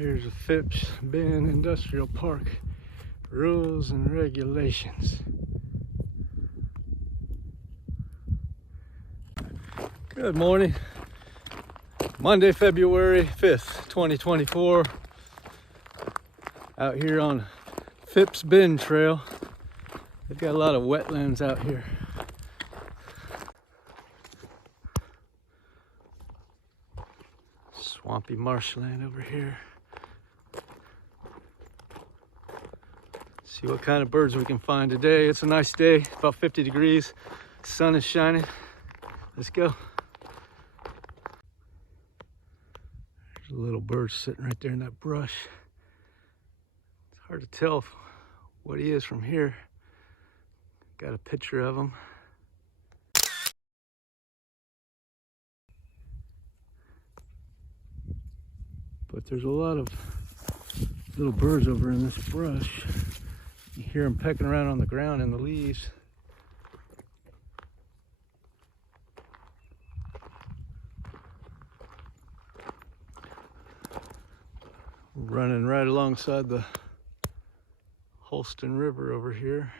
Here's the Phipps Bend Industrial Park rules and regulations. Good morning. Monday, February 5th, 2024. Out here on Phipps Bend Trail. They've got a lot of wetlands out here. Swampy marshland over here. See what kind of birds we can find today. It's a nice day, about 50 degrees. Sun is shining. Let's go. There's a little bird sitting right there in that brush. It's hard to tell what he is from here. Got a picture of him. But there's a lot of little birds over in this brush. You hear them pecking around on the ground in the leaves. We're running right alongside the Holston River over here.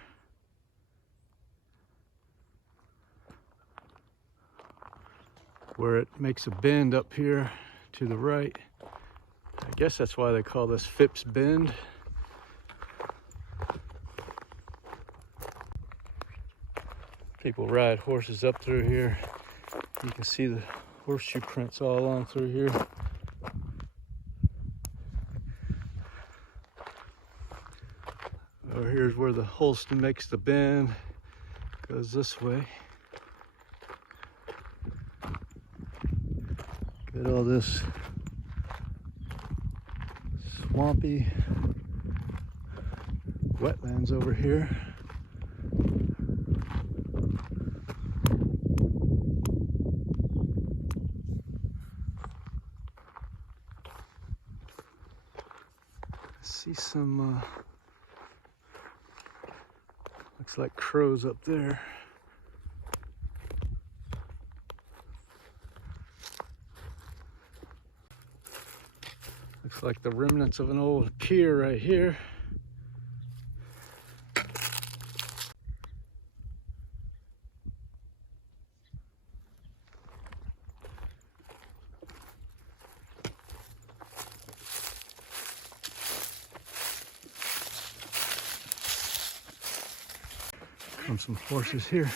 Where it makes a bend up here to the right. I guess that's why they call this Phipps Bend. People ride horses up through here. You can see the horseshoe prints all along through here. Oh, here's where the Holston makes the bend. Goes this way. Got all this swampy wetlands over here. See some looks like crows up there. Looks like the remnants of an old pier right here. Come some horses here.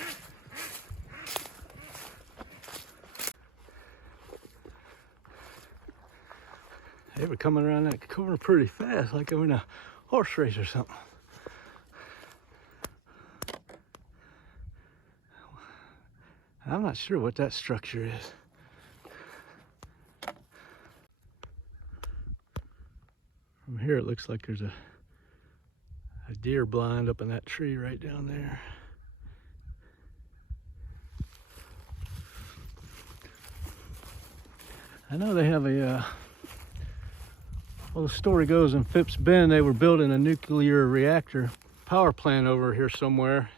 They were coming around that corner pretty fast, like they were in a horse race or something. I'm not sure what that structure is. From here it looks like there's a deer blind up in that tree right down there. I know they have a well, the story goes in Phipps Bend they were building a nuclear reactor power plant over here somewhere,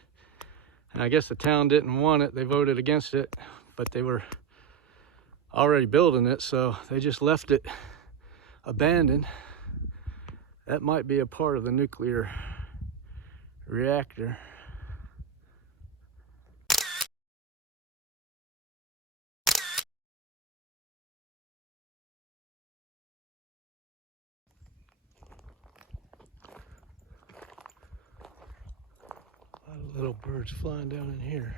and I guess the town didn't want it. They voted against it, but they were already building it, so they just left it abandoned. That might be a part of the nuclear reactor. A lot of little birds flying down in here.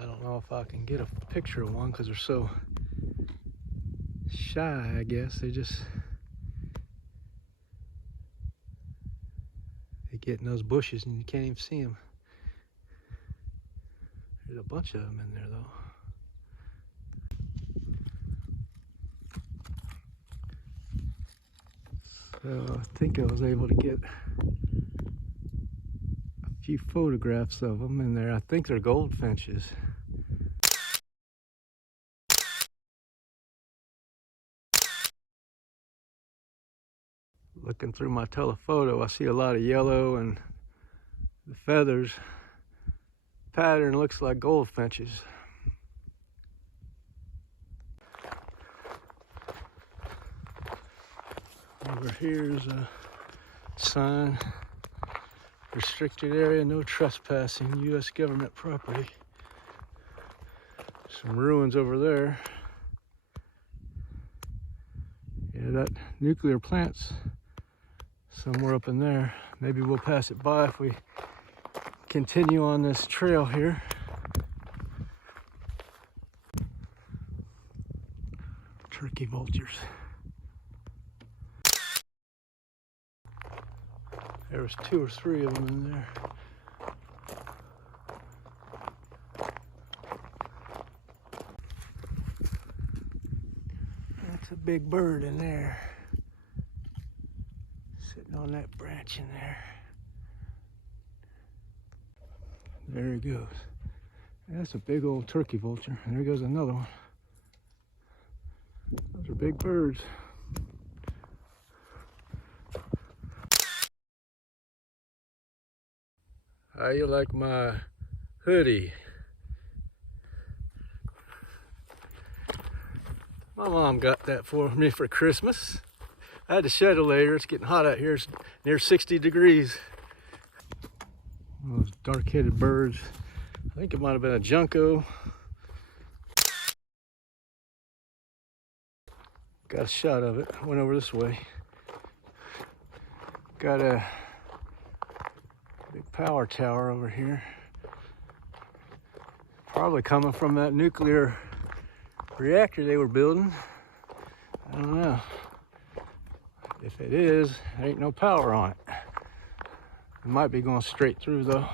I don't know if I can get a picture of one because they're so shy, I guess. They get in those bushes and you can't even see them. There's a bunch of them in there though. So I think I was able to get a few photographs of them in there. I think they're goldfinches. Looking through my telephoto, I see a lot of yellow, and the feathers pattern looks like goldfinches. Over here is a sign, restricted area, no trespassing, U.S. government property. Some ruins over there. Yeah, that nuclear plant's somewhere up in there. Maybe we'll pass it by if we continue on this trail here. Turkey vultures. There was 2 or 3 of them in there. That's a big bird in there. Sitting on that branch in there. There he goes. That's a big old turkey vulture. And there goes another one. Those are big birds. How you like my hoodie? My mom got that for me for Christmas. I had to shed it later. It's getting hot out here. It's near 60 degrees. Those dark-headed birds. I think it might have been a junco. Got a shot of it. Went over this way. Got a big power tower over here. Probably coming from that nuclear reactor they were building. I don't know. If it is, there ain't no power on it. It might be going straight through though.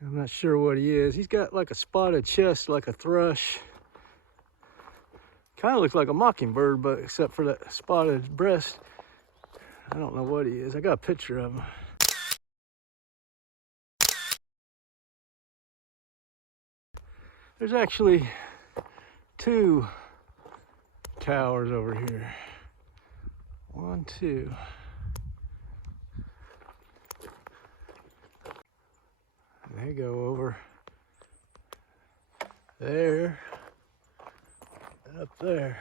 I'm not sure what he is. He's got like a spotted chest, like a thrush. Kind of looks like a mockingbird, but except for that spotted breast. I don't know what he is. I got a picture of him. There's actually 2 towers over here. 1, 2. And they go over there and up there.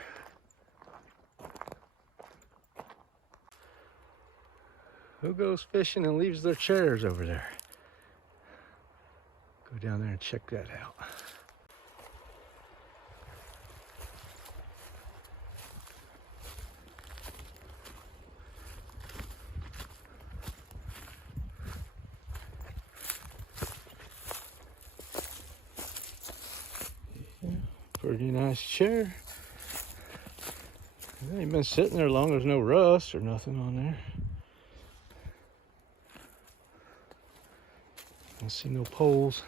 Who goes fishing and leaves their chairs over there? Go down there and check that out. Pretty nice chair. It ain't been sitting there long. There's no rust or nothing on there. I don't see no poles.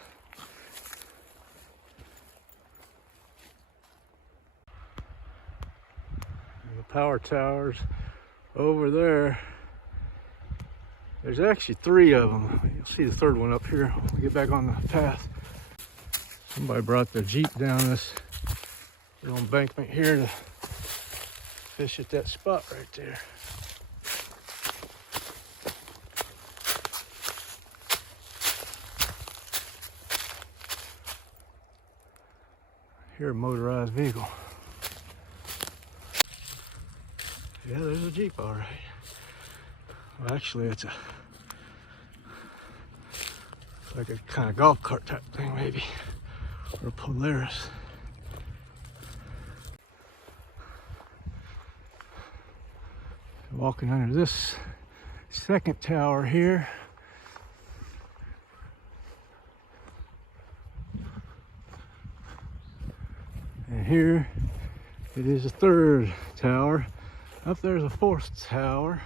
And the power towers over there. There's actually 3 of them. You'll see the 3rd one up here. We'll get back on the path. Somebody brought their Jeep down this little embankment here to fish at that spot right there. Here, a motorized vehicle. Yeah, there's a Jeep, all right. Well, actually, it's like a kind of golf cart type thing, maybe, or a Polaris. Walking under this 2nd tower here. And here it is a 3rd tower. Up there's a 4th tower.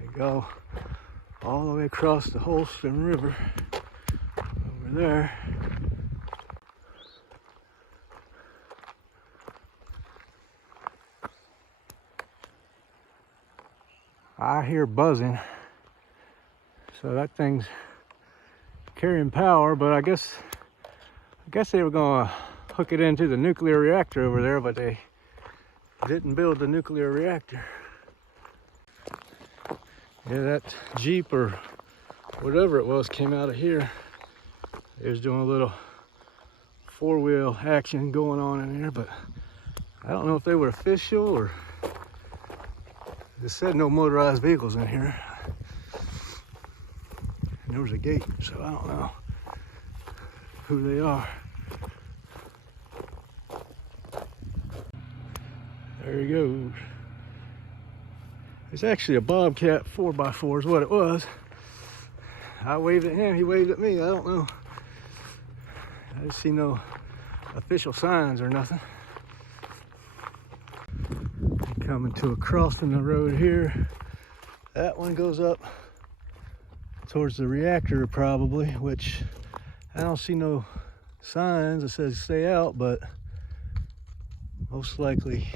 They go all the way across the Holston River over there. I hear buzzing, so that thing's carrying power, but I guess they were gonna hook it into the nuclear reactor over there, but they didn't build the nuclear reactor. Yeah, that Jeep or whatever it was came out of here. It was doing a little four-wheel action going on in here, but I don't know if they were official or it said no motorized vehicles in here. And there was a gate, so I don't know who they are. There he goes. It's actually a Bobcat 4x4 is what it was. I waved at him, he waved at me, I don't know. I didn't see no official signs or nothing. Coming to a crossing the road here. That one goes up towards the reactor probably, which I don't see no signs that says stay out, but most likely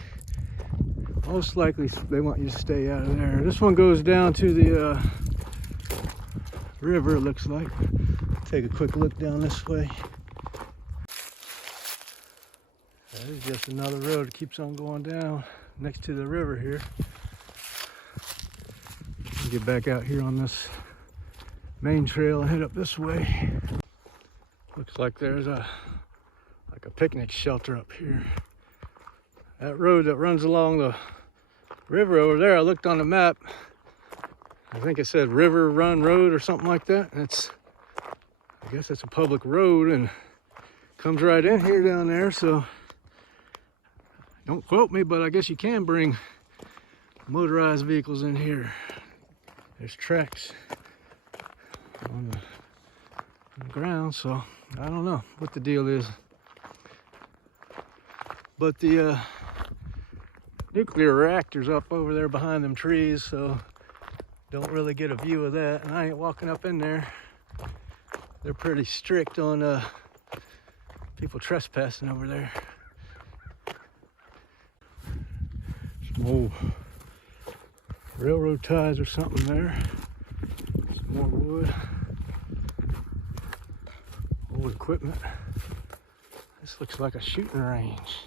they want you to stay out of there. This one goes down to the river, it looks like. Take a quick look down this way. That is just another road that keeps on going down next to the river here. Get back out here on this main trail and head up this way. Looks like there's a picnic shelter up here. That road that runs along the river over there, I looked on the map. I think it said River Run Road or something like that. And I guess it's a public road and comes right in here down there, so don't quote me, but I guess you can bring motorized vehicles in here. There's tracks on the ground, so I don't know what the deal is. But the nuclear reactor's up over there behind them trees, so don't really get a view of that. And I ain't walking up in there. They're pretty strict on people trespassing over there. Some old railroad ties or something there. Some more wood. Old equipment. This looks like a shooting range.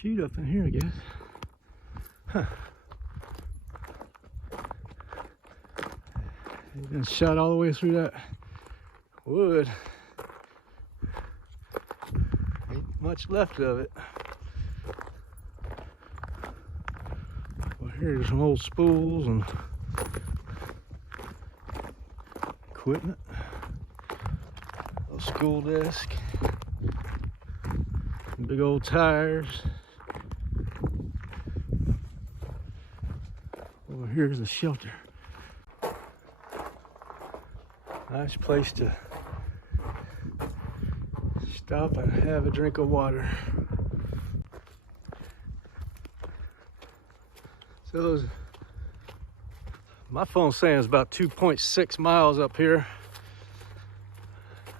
Shoot up in here, I guess. Huh. He's been shot all the way through that wood. Ain't much left of it. Well, here's some old spools and equipment. A school desk. Big old tires. Well, here's the shelter. Nice place to stop and have a drink of water. So my phone's saying it's about 2.6 miles up here.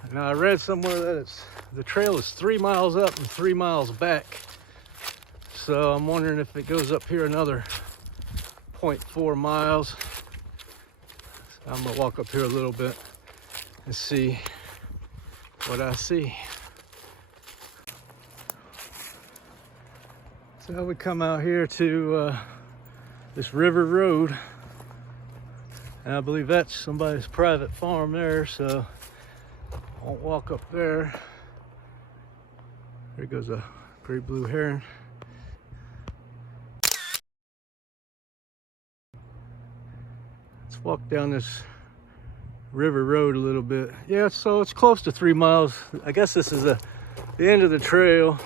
And I read somewhere that the trail is 3 miles up and 3 miles back. So I'm wondering if it goes up here another 0.4 miles. So I'm gonna walk up here a little bit and see what I see. So we come out here to this river road, and I believe that's somebody's private farm there, so I won't walk up there. There goes a great blue heron. Let's walk down this river road a little bit. Yeah, so it's close to 3 miles. I guess this is the end of the trail.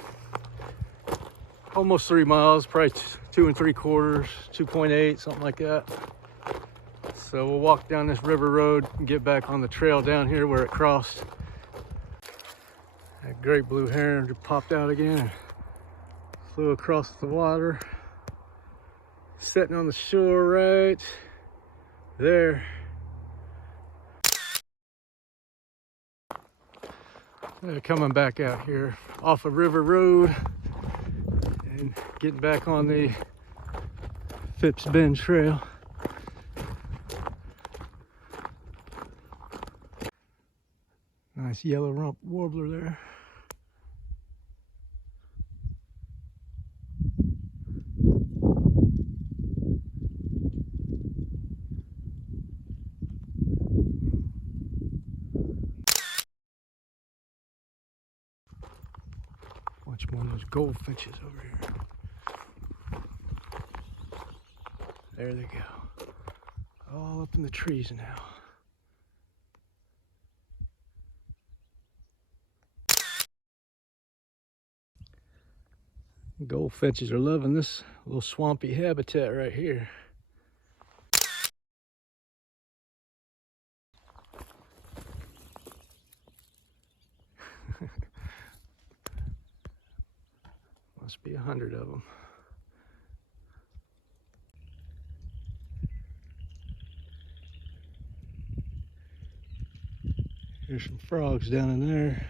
Almost 3 miles, probably 2 3/4, 2.8, something like that. So we'll walk down this river road and get back on the trail down here where it crossed. That great blue heron just popped out again and flew across the water. Sitting on the shore right there. They're coming back out here off of River Road and Getting back on the Phipps Bend Trail. Nice yellow rump warbler there. Watch one of those goldfinches over here. There they go. All up in the trees now. Goldfinches are loving this little swampy habitat right here. Must be 100 of them. There's some frogs down in there.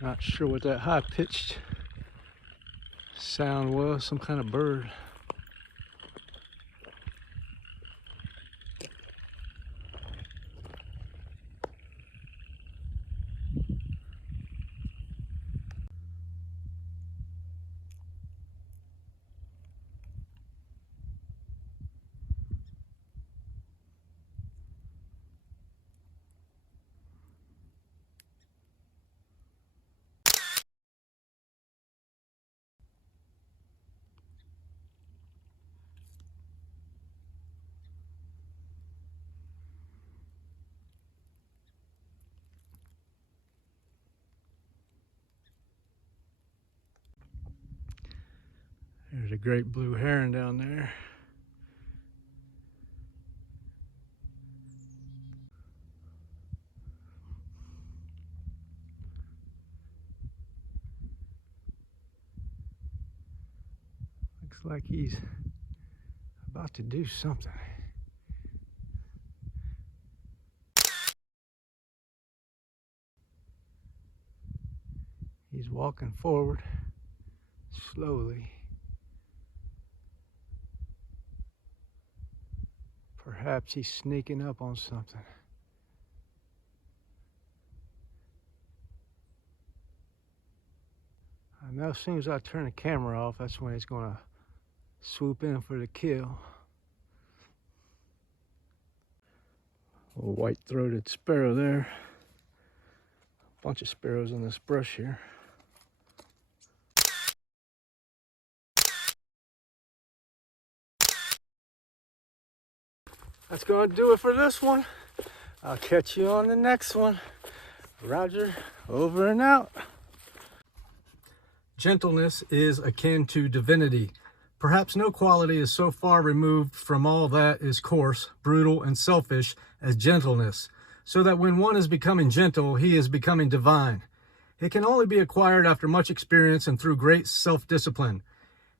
Not sure what that high-pitched sound was, some kind of bird. There's a great blue heron down there. Looks like he's about to do something. He's walking forward slowly. Perhaps he's sneaking up on something. I know as soon as I turn the camera off, that's when he's going to swoop in for the kill. A white-throated sparrow there. A bunch of sparrows in this brush here. That's going to do it for this one. I'll catch you on the next one. Roger, over and out. Gentleness is akin to divinity. Perhaps no quality is so far removed from all that is coarse, brutal, and selfish as gentleness, so that when one is becoming gentle, he is becoming divine. It can only be acquired after much experience and through great self-discipline.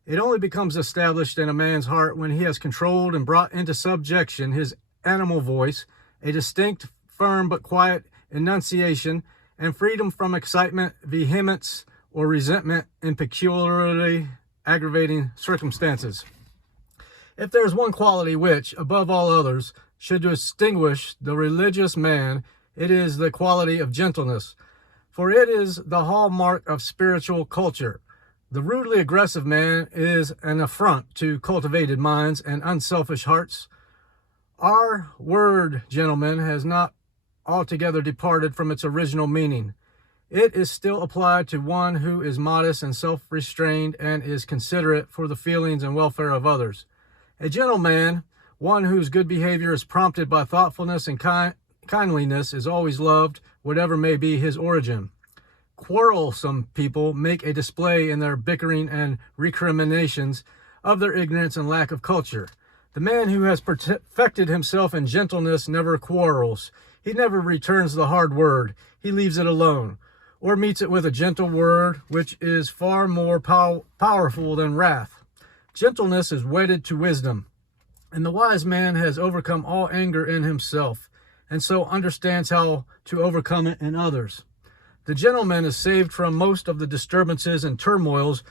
It only becomes established in a man's heart when he has controlled and brought into subjection his animal voice, a distinct, firm but quiet enunciation, and freedom from excitement, vehemence, or resentment in peculiarly aggravating circumstances. If there is one quality which, above all others, should distinguish the religious man, it is the quality of gentleness, for it is the hallmark of spiritual culture. The rudely aggressive man is an affront to cultivated minds and unselfish hearts. Our word, gentlemen, has not altogether departed from its original meaning. it is still applied to one who is modest and self-restrained and is considerate for the feelings and welfare of others. A gentleman, one whose good behavior is prompted by thoughtfulness and kindliness, is always loved, whatever may be his origin. Quarrelsome people make a display in their bickering and recriminations of their ignorance and lack of culture. The man who has perfected himself in gentleness never quarrels. He never returns the hard word. He leaves it alone, or meets it with a gentle word, which is far more powerful than wrath. Gentleness is wedded to wisdom, and the wise man has overcome all anger in himself, and so understands how to overcome it in others. The gentleman is saved from most of the disturbances and turmoils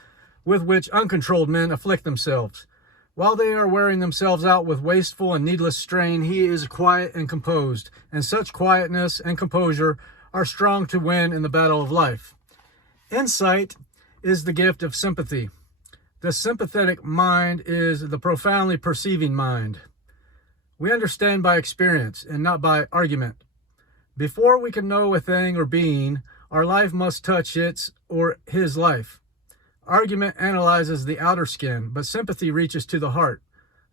with which uncontrolled men afflict themselves. While they are wearing themselves out with wasteful and needless strain, he is quiet and composed, and such quietness and composure are strong to win in the battle of life. Insight is the gift of sympathy. The sympathetic mind is the profoundly perceiving mind. We understand by experience and not by argument. Before we can know a thing or being, our life must touch its or his life. Argument analyzes the outer skin, but sympathy reaches to the heart.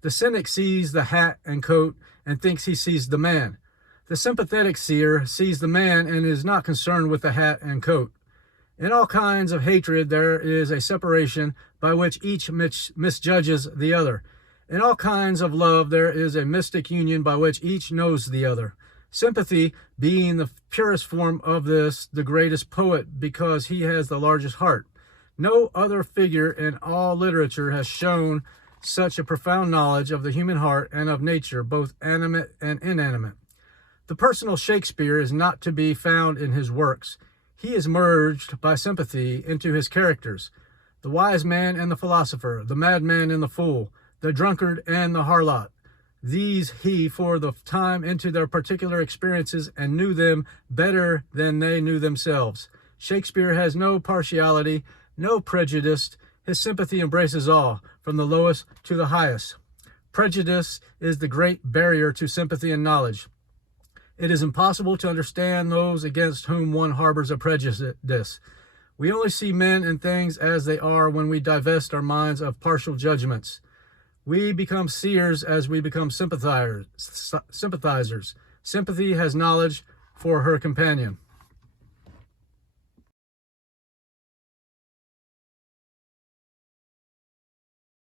The cynic sees the hat and coat and thinks he sees the man. The sympathetic seer sees the man and is not concerned with the hat and coat. In all kinds of hatred, there is a separation by which each misjudges the other. In all kinds of love, there is a mystic union by which each knows the other. Sympathy being the purest form of this, the greatest poet, because he has the largest heart. No other figure in all literature has shown such a profound knowledge of the human heart and of nature, both animate and inanimate. The personal Shakespeare is not to be found in his works. He is merged by sympathy into his characters. The wise man and the philosopher, the madman and the fool, the drunkard and the harlot. These he for the time into their particular experiences and knew them better than they knew themselves. Shakespeare has no partiality, no prejudice. His sympathy embraces all, from the lowest to the highest. Prejudice is the great barrier to sympathy and knowledge. It is impossible to understand those against whom one harbors a prejudice. We only see men and things as they are when we divest our minds of partial judgments. We become seers as we become sympathizers. Sympathy has knowledge for her companion.